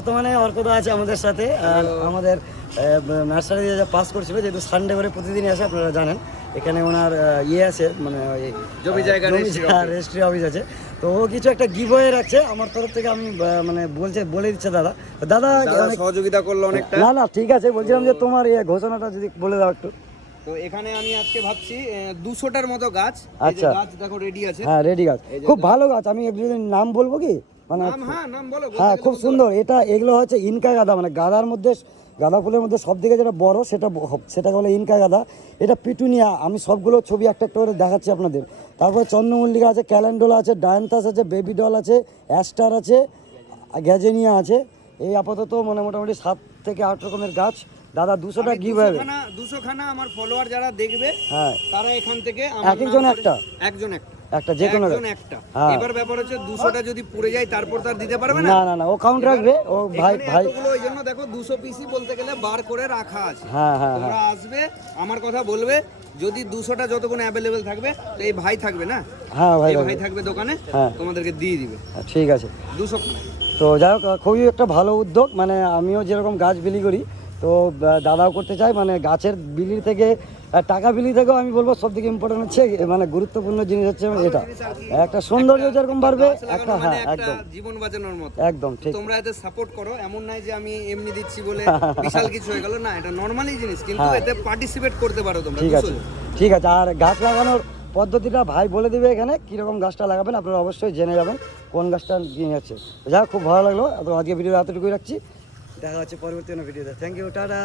বর্তমানে অর্কদা আছে আমাদের সাথে, আর আমাদের নার্সারি যে পাস করছিল, যেহেতু সানডে করে প্রতিদিনই আসে আপনারা জানেন। এখানে ওনার ইয়ে আছে, মানে ওই জমি জায়গা রেজিস্ট্রি অফিস আছে। তো ও কিছু একটা গিভওয়ে রাখছে আমার তরফ থেকে, আমি মানে বলে দিচ্ছে দাদা। দাদা সহযোগিতা করলো অনেকটা। না ঠিক আছে, বলছিলাম যে তোমার এই ঘোষণাটা যদি বলে দাও একটু। তো এখানে আমি আজকে ভাবছি 200টার মতো গাছ। আচ্ছা, গাছ দেখো রেডি আছে। হ্যাঁ রেডি গাছ, খুব ভালো গাছ। আমি একদিন নাম বলবো কি, মানে নাম বলো। হ্যাঁ খুব সুন্দর। এগুলো হচ্ছে ইনকা গাঁদা, মানে গাঁদার মধ্যে, গাঁদা ফুলের মধ্যে সব থেকে যেটা বড় সেটা বলে ইনকা গাঁদা। এটা পিটুনিয়া। আমি সবগুলো ছবি একটা একটা করে দেখাচ্ছি আপনাদের। তারপরে চন্দ্রমল্লিকা আছে, ক্যালেন্ডোলা আছে, ডায়ান্থাস আছে, বেবি ডল আছে, অ্যাস্টার আছে, গ্যাজেনিয়া আছে। এই আপাতত মানে মোটামুটি 7 থেকে 8 রকমের গাছ। দাদা 200টা গিভ হবে। 200 খানা আমার ফলোয়ার যারা দেখবে, হ্যাঁ তারা এখান থেকে একজন একটা যে কোনো একটা। এবার ব্যাপার হচ্ছে 200টা যদি পড়ে যায় তারপর তার দিতে পারবে না। না ও কাউন্ট রাখবে। ও ভাই এতগুলো, ওই জন্য দেখো 200 পিসই বলতে গেলে বার করে রাখা আছে। হ্যাঁ তোমরা আসবে, আমার কথা বলবে, যদি 200টা যতক্ষণ অ্যাভেলেবেল থাকবে, তো এই ভাই থাকবে না, হ্যাঁ ভাই থাকবে দোকানে, তোমাদেরকে দিয়ে দিবে। ঠিক আছে 200 খানা। তো যাই হোক, খুবই একটা ভালো উদ্যোগ। মানে আমিও যেরকম গাছ বিলি করি, তো দাদাও করতে চাই। মানে গাছের বিলির থেকে, টাকা বিলি থেকেও আমি বলবো সব থেকে ইম্পর্টেন্ট হচ্ছে, মানে গুরুত্বপূর্ণ জিনিস হচ্ছে এটা, একটা সৌন্দর্য যেরকম বাড়বে, একটা একদম জীবন বাঁচানোর মতো। একদম ঠিক। তোমরা এতে সাপোর্ট করো, এমন নয় যে আমি এমনি দিচ্ছি বলে বিশাল কিছু হয়ে গেল না। এটা নরমালি জিনিস, কিন্তু এতে পার্টিসিপেট করতে পারো তোমরা। ঠিক আছে। আর গাছ লাগানোর পদ্ধতিটা ভাই বলে দিবে এখানে, কীরকম গাছটা লাগাবেন আপনারা অবশ্যই জেনে যাবেন কোন গাছটা নিয়ে যাচ্ছে। যাই হোক, খুব ভালো লাগলো। তো আজকে ভিডিও এতটুকুই রাখছি, দেখা হচ্ছে পরবর্তী ভিডিওতে। Thank you, tata.